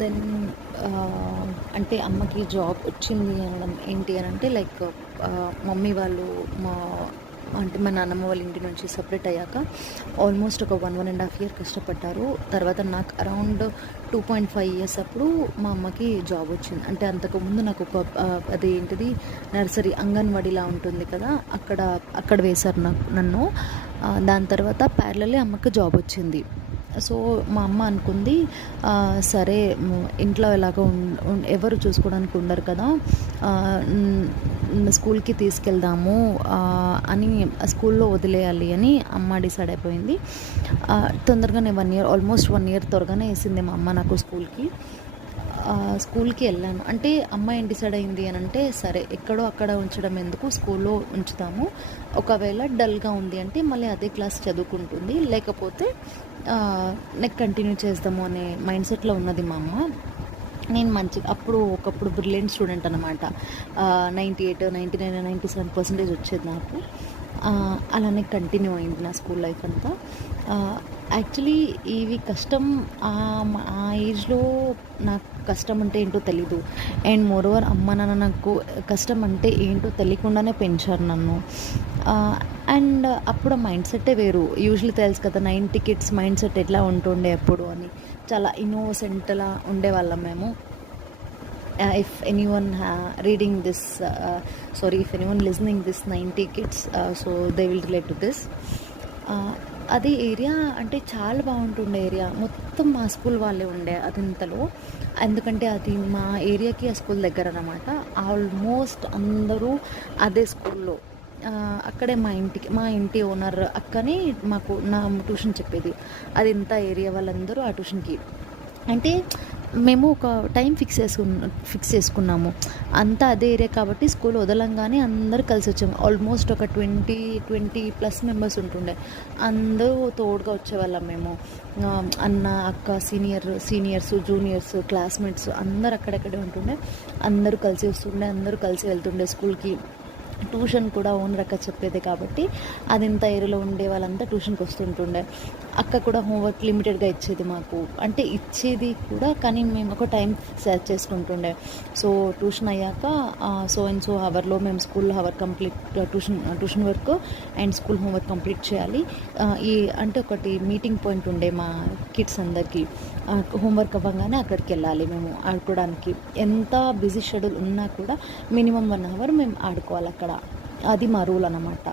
Then అంటే అమ్మకి job వచ్చింది అనడం ఏంటి అని అంటే లైక్ మమ్మీ వాళ్ళు మా అంటే మా నాన్నమ్మ వాళ్ళ ఇంటి నుంచి సపరేట్ అయ్యాక ఆల్మోస్ట్ ఒక 1.5 ఇయర్ కష్టపడ్డారు. తర్వాత నాకు అరౌండ్ 2.5 ఇయర్స్ అప్పుడు మా అమ్మకి జాబ్ వచ్చింది. అంటే అంతకుముందు నాకు ఒక అదేంటిది నర్సరీ అంగన్వాడీలా ఉంటుంది కదా, అక్కడ వేశారు నన్ను. దాని తర్వాత ప్యారలల్లీ అమ్మకి జాబ్ వచ్చింది. సో మా అమ్మ అనుకుంది, సరే ఇంట్లో ఎలాగో ఎవరు చూసుకోవడానికి ఉండరు కదా, స్కూల్కి తీసుకెళ్దాము అని స్కూల్లో వదిలేయాలి అని అమ్మ డిసైడ్ అయిపోయింది. తొందరగానే 1 ఇయర్, ఆల్మోస్ట్ 1 ఇయర్ త్వరగానే వేసింది మా అమ్మ నాకు స్కూల్కి వెళ్ళాను. అంటే అమ్మ ఏం డిసైడ్ అయింది అని అంటే, సరే ఎక్కడో అక్కడ ఉంచడం ఎందుకు, స్కూల్లో ఉంచుతాము, ఒకవేళ డల్గా ఉంది అంటే మళ్ళీ అదే క్లాస్ చదువుకుంటుంది, లేకపోతే నెక్స్ట్ కంటిన్యూ చేద్దాము అనే మైండ్ సెట్లో ఉన్నది మా అమ్మ. నేను ఒకప్పుడు బ్రిలియంట్ స్టూడెంట్ అనమాట. 98, 99, 97% వచ్చేది నాకు. అలానే కంటిన్యూ అయింది నా స్కూల్ లైఫ్ అంతా. యాక్చువల్లీ ఇవి కష్టం, ఆ ఏజ్లో నాకు కష్టం అంటే ఏంటో తెలీదు. అండ్ మోరోవర్ అమ్మ నాన్న నాకు కష్టం అంటే ఏంటో తెలియకుండానే పెంచారు నన్ను. అండ్ అప్పుడు మైండ్ సెట్టే వేరు. యూజువల్లీ తెలుసు కదా 90 కిడ్స్ మైండ్ సెట్ ఎట్లా ఉంటుండే అప్పుడు అని. చాలా ఇన్నోసెంట్లా ఉండేవాళ్ళం మేము. If anyone reading this, if anyone listening this 90 kids, so they will relate to this. అది ఏరియా అంటే చాలా బాగుంటుండే ఏరియా. మొత్తం మా స్కూల్ వాళ్ళే ఉండే అదంతలో. ఎందుకంటే అది మా ఏరియాకి ఆ స్కూల్ దగ్గర అన్నమాట. ఆల్మోస్ట్ అందరూ అదే స్కూల్లో. అక్కడే మా ఇంటి ఓనర్ అక్కనే నా ట్యూషన్ చెప్పేది. అది ఇంత ఏరియా వాళ్ళందరూ ఆ ట్యూషన్కి. అంటే మేము ఒక టైం ఫిక్స్ చేసుకున్నాము. అంతా అదే ఏరియా కాబట్టి స్కూల్ వదలంగానే అందరూ కలిసి వచ్చాము. ఆల్మోస్ట్ ఒక 20+ మెంబర్స్ ఉంటుండే. అందరూ తోడుగా వచ్చేవాళ్ళం మేము. అన్న, అక్క, సీనియర్స్, జూనియర్స్, క్లాస్మేట్స్ అందరు అక్కడక్కడే ఉంటుండే. అందరూ కలిసి వస్తుండే, అందరూ కలిసి వెళ్తుండే స్కూల్కి. ట్యూషన్ కూడా ఓనర్ అక్క చెప్పేదే కాబట్టి అది ఇంత ఏరియాలో ఉండే వాళ్ళంతా ట్యూషన్కి వస్తుంటుండే. అక్క కూడా హోంవర్క్ లిమిటెడ్గా ఇచ్చేది మాకు. అంటే ఇచ్చేది కూడా, కానీ మేము ఒక టైం సెట్ చేసుకుంటుండే. సో ట్యూషన్ అయ్యాక సో అవర్లో మేము school hour complete, tuition work and school homework complete చేయాలి. అంటే ఒకటి మీటింగ్ పాయింట్ ఉండే మా కిడ్స్ అందరికీ. హోంవర్క్ అవ్వగానే అక్కడికి వెళ్ళాలి మేము ఆడుకోవడానికి. ఎంత బిజీ షెడ్యూల్ ఉన్నా కూడా మినిమం 1 అవర్ మేము ఆడుకోవాలి అక్కడ. అది మా రూల్ అన్నమాట.